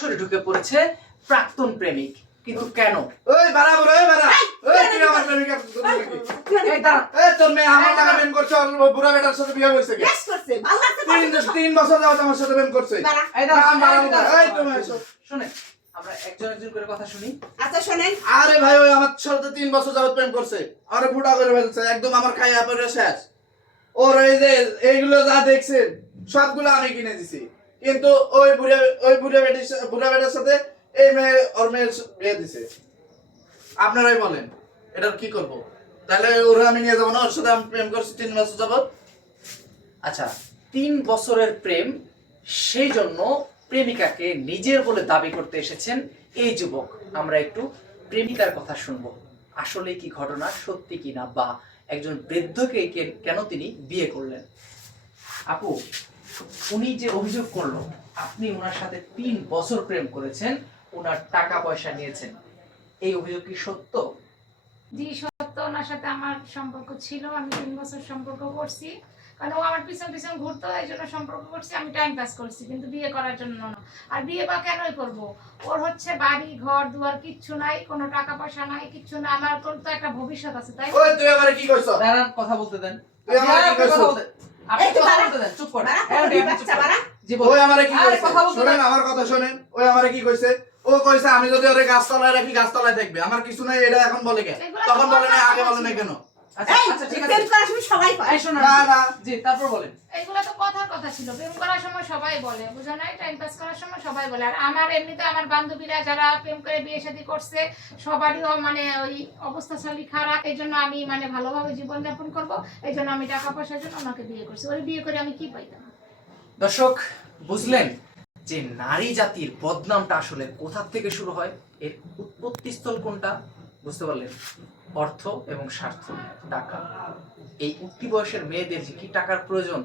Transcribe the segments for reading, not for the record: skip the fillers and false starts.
সরে ঢুকে পড়েছে প্রাক্তন প্রেমিক। কিন্তু কেন? ওই বাড়াবো ওই বাড়া ওই তুই আমার প্রেমিকা এই দাঁড়া, এই তোর মেয়ে আমার টাকা বেন করছে আর বুড়া বেটার সাথে বিয়ে হইছে কি বেশ করছে ভালো লাগছে 3 বছর যাবত আমার সাথে বেন করছে এই দাঁড়া, না বাড়াবো এই তুমি এসো শুনেন, আমরা একজন একজন করে কথা শুনি। আচ্ছা শুনেন আরে ভাই ওই আমার সাথে 3 বছর যাবত প্রেম করছে আরে বুড়া করে ফেলছে একদম আমার খাইয়া পড়ে শেষ। ওর এই যে এইগুলো যা দেখছেন সবগুলো আমি কিনে দিছি, কিন্তু ওই বুড়া বেটার সাথে এই মেয়ে ওর মেয়ের বিয়ে দিছে। আপনারাই বলেন এটার কি করব? তাহলে ওরা আমি নিয়ে যাবো না? ওর সাথে আমি প্রেম করছি 3 বছর যাবত। আচ্ছা, 3 বছরের প্রেম, সেই জন্য প্রেমিকাকে নিজের বলে দাবি করতে এসেছেন এই যুবক। আমরা একটু প্রেমিকার কথা শুনবো, আসলে কি ঘটনা, সত্যি কিনা, বা একজন বৃদ্ধকে কেন তিনি বিয়ে করলেন। আপু, উনি যে অভিযোগ করলো আপনি ওনার সাথে 3 বছর প্রেম করেছেন, ওনার টাকা পয়সা নিয়েছেন, এই অভিযোগ কি সত্য? জি সত্য, ওনার সাথে আমার সম্পর্ক ছিল। আমি 3 বছর সম্পর্ক করছি, কারণ ও আমার পিছন পিছন ঘুরতো, এই জন্য সম্পর্ক করছি। আমি টাইম পাস করছি, কিন্তু বিয়ে করার জন্য না। আর বিয়ে বা কেনই করবো? ওর হচ্ছে বাড়ি ঘর দুয়ার কিচ্ছু নাই, কোনো টাকা পয়সা নাই, কিচ্ছু না। আমার তো একটা ভবিষ্যৎ আছে, তাই ওই তুই আমারে কি কইছ? দাঁড়ান, কথা বলতে দেন। তুই আমারে কি কইছ? আপনি এই তো কথা বাড়া। বলতে দেন, চুপ করেন। বাচ্চা বাড়া জি বলুন। ওই আমারে কি আরে কইছে? কথা বলতে শুনেন দেন। আমার কথা শুনেন। ওই আমারে কি কইছে? ও কইছে আমি যদি ওরে গাছতলায় রাখি গাছতলায় থাকবে, আমার কিছু নাই, এটা এখন বলে কেন? তখন বলে না, আগে বলে না কেন? আচ্ছা এই আচ্ছা, ঠিক আছে। প্রেম করার সময় সবাই করে এই শোনো না, না। জি, তারপর বলেন। এগুলো তো কথার কথা ছিল। প্রেম করার সময় সবাই বলে, বুঝো নাই? টাইম পাস করার সময় সবাই বলে। আর আমার এমনিতে আমার বান্ধবীরা যারা প্রেম করে বিয়ে শাদী করছে, সবারই মানে ওই অবস্থাশালী খারাপ। এই জন্য আমি মানে ভালোভাবে জীবনযাপন করব, এই জন্য আমি টাকা পয়সার জন্য ওনাকে বিয়ে করছি। ওই বিয়ে করে আমি কি পাইতাম? দর্শক, বুঝলেন যে নারী জাতির বদনামটা আসলে কোথা থেকে শুরু হয়, এর উৎপত্তিস্থল কোনটা? বুঝতে পারলেন? অর্থ এবং স্বার্থ, টাকা। এই উঠতি বয়সের মেয়েদের যে কি টাকার প্রয়োজন,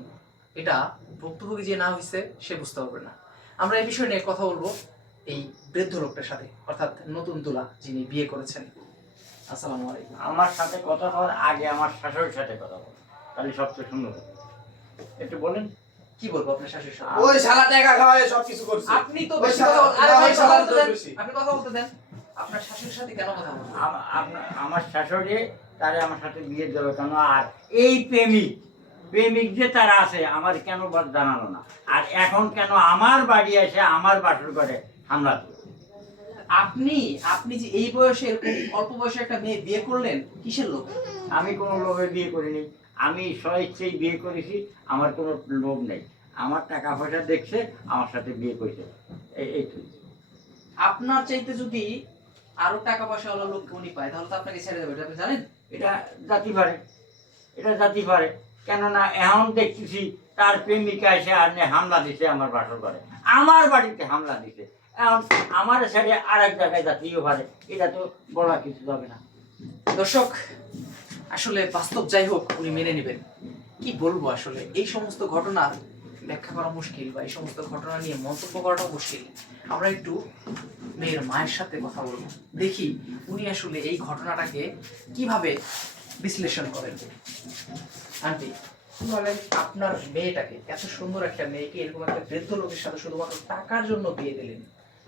এটা ভুক্তভোগী যে না হয়েছে সে বুঝতে পারবে না। আমরা এই বিষয় নিয়ে কথা বলবো এই বৃদ্ধ লোকটার সাথে, অর্থাৎ নতুন দুলা যিনি বিয়ে করেছেন। আসসালামু আলাইকুম। আমার সাথে কথা বলার আগে আমার শাশুড়ির সাথে কথা বল, তাহলে সবচেয়ে সুন্দর হবে। একটু বলেন কি বলবো আপনার শাশুড়ির সাথে? ওই শালা টাকা খাওয়ায় সবকিছু করছে। আপনি তো ওই বেশি শালা- কথা আরে ভাই, ওই কথা শালার বলতে দোষ দেন। বেশি। আপনি কথা বলতে দেন। আপনার শাশুড়ির সাথে কেন কথা বলবেন? আমার শাশুড়ি তারে আমার সাথে বিয়ে দেবে কেন? আর এই প্রেমিক যে তারা আছে আমার কেন জানালো না? আর এখন কেন আমার বাড়ি এসে আমার বাসর ঘরে হামলা করলো? আপনি আপনি যে এই বয়সে এরকম অল্প বয়সে একটা মেয়ে বিয়ে করলেন, কিসের লোক? আমি কোনো লোভে বিয়ে করিনি, আমি স্বইচ্ছেই বিয়ে করেছি। আমার কোনো লোভ নেই, আমার টাকা পয়সা দেখছে আমার সাথে বিয়ে করেছে, এইটুকু। আপনার চাইতে যদি আরো টাকা পয়সা ওলা লোক উনি পায়, তাহলে তো আপনাকে ছেড়ে দেবে, এটা আপনি জানেন? এটা জাতি পারে কেননা এখন দেখতেছি তার প্রেমিকা এসে আর হামলা দিছে আমার বাসর ঘরে, আমার বাড়িতে হামলা দিছে। এখন আমার ছেড়ে আর এক জায়গায় জাতীয় পারে, এটা তো বলা কিছু যাবে না। দর্শক, আসলে বাস্তব যাই হোক, উনি মেনে নেবেন। কি বলবো, আসলে এই সমস্ত ঘটনা ব্যাখ্যা করা মুশকিল, বা এই সমস্ত ঘটনা নিয়ে মন্তব্য করাটাও মুশকিল। আমরা একটু মেয়ের মায়ের সাথে কথা বলবো, দেখি উনি আসলে এই ঘটনাটাকে কিভাবে বিশ্লেষণ করেন। আন্টি বলেন, আপনার মেয়েটাকে, এত সুন্দর একটা মেয়েকে এরকম একটা বৃদ্ধ লোকের সাথে শুধুমাত্র টাকার জন্য বিয়ে দিলেন,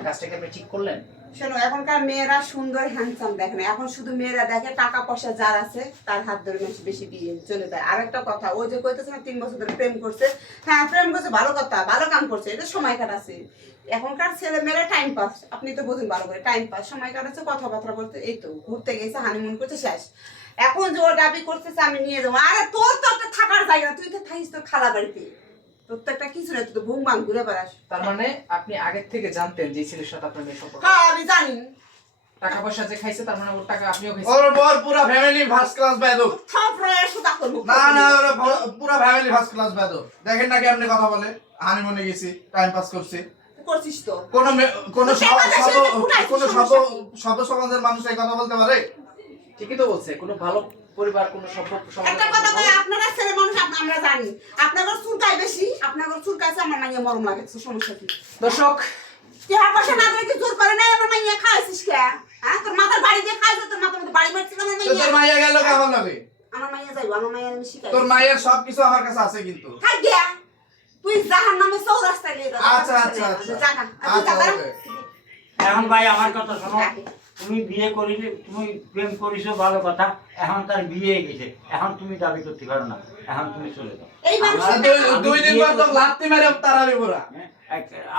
কাজটাকে আপনি ঠিক করলেন? শোনো, এখনকার মেয়েরা সুন্দর হ্যান্ডসাম দেখে না, এখন শুধু মেয়েরা দেখে টাকা পয়সা যার আছে তার হাত ধরে বেশি বিয়ে চলে যায়। আর একটা কথা, ও যে কইতেছে না 3 বছর ধরে প্রেম করছে, হ্যাঁ প্রেম করছে, ভালো কথা, ভালো কাম করছে, এটা সময় কাটাচ্ছে। এখনকার ছেলে মেয়েরা টাইম পাস, আপনি তো বোঝেন ভালো করে, টাইম পাস সময় কাটাচ্ছে, কথাবার্তা বলতে, এই তো ঘুরতে গেছে, হানিমুন করছে, শেষ। এখন যে ও দাবি করতেছে আমি নিয়ে যাবো, আরে তোর তো একটা থাকার জায়গা, তুই তো থাকিস তোর খালা বাড়িতে, তোর তো একটা কিছু না, তুই তো ভুম ভাঙ ঘুরে বেড়াস। তার মানে আপনি আগের থেকে জানতেন যে এই ছেলের সাথে আপনার মেয়ে সম্পর্ক? হ্যাঁ আমি জানি। টাকা পয়সা যে খাইছে, তার মানে ওর টাকা আপনিও খাইছেন? ওর বর পুরো ফ্যামিলি ফার্স্ট ক্লাস বেয়াদব। না না, ওর পুরো ফ্যামিলি ফার্স্ট ক্লাস বেয়াদব। দেখেন না কেমনে কথা বলে, হানিমুনে গেছি, টাইম পাস করছি। করছিস তো কোন কোন সব সমাজের মানুষ এই কথা বলতে পারে? ঠিকই তো বলছে, কোনো ভালো পরিবার, কোনো সভ্য সমাজ। একটা কথা বলে, আপনারা ছেলে মানুষ, আমরা জানি আপনাদের চুলকায় বেশি, আপনাদের চুলকাইছে, আমার মাইয়া মরম লাগেছে, সমস্যা কি? দর্শক, টিহার পয়সা না দিলে কি জোর করে নাই? আমার মাইয়া খাইছিস কে? হ্যাঁ, তোর মাথার বাড়ি দিয়ে খাইছে, তোর মাথার মধ্যে বাড়ি মারছিস আমার তো তোর মাইয়া। মাইয়া গেল কেমন লাগে? আমার মাইয়া যাইবো, আমার মাইয়া আমি শিখাই। তোর মায়ের সবকিছু আমার কাছে আছে কিন্তু। থাক গিয়া, তুই জাহান্নামে চৌরাস্তায় নিয়ে যা। আচ্ছা, আচ্ছা, আচ্ছা। জানা, আচ্ছা, আচ্ছা, ওকে। এখন ভাই আমার কথা শোনো, তুমি বিয়ে করিলে, তুমি প্রেম করিছো ভালো কথা, এখন তার বিয়ে হয়ে গেছে, এখন তুমি দাবি করতে পারো না, এখন তুমি চলে যাও। এই মানুষের আর দুই দিন পর তো লাত্তি মেরে তাড়াবি পুরা।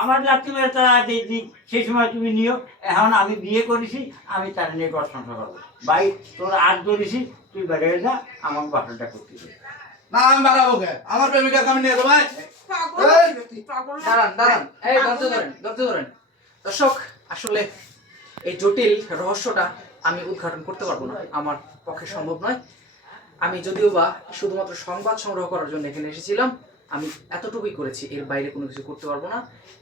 আমার লাগতে পারে তারা দিই, সেই সময় তুমি নিও। এখন আমি বিয়ে করেছি, আমি তার নিয়ে ঘর সংসার করবো। ভাই তোর আট ধরেছি, তুই বেড়ে যা, আমার বাসনটা করতে দে। না আমি বাড়াবো কে, আমার প্রেমিকাকে আমি নিয়ে দেবো ভাই। দাঁড়ান দাঁড়ান, এই ধৈর্য ধরেন। দর্শক, আসলে এই জটিল রহস্যটা আমি উদ্ঘাটন করতে পারবো না, আমার পক্ষে সম্ভব নয়। আমি যদিও বা শুধুমাত্র সংবাদ সংগ্রহ করার জন্য এখানে এসেছিলাম, আমি এতটুকুই করেছি, এর বাইরে কোনো কিছু করতে পারবো না।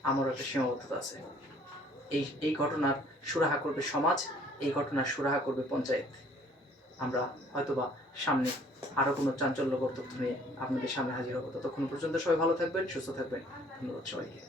আমারও একটা সীমাবদ্ধতা আছে। এই ঘটনার সুরাহা করবে সমাজ, এই ঘটনার সুরাহা করবে পঞ্চায়েত। আমরা হয়তোবা সামনে আরো কোনো চাঞ্চল্যকর তথ্য নিয়ে আপনাদের সামনে হাজির হবো। ততক্ষণ পর্যন্ত সবাই ভালো থাকবেন, সুস্থ থাকবেন। ধন্যবাদ সবাইকে।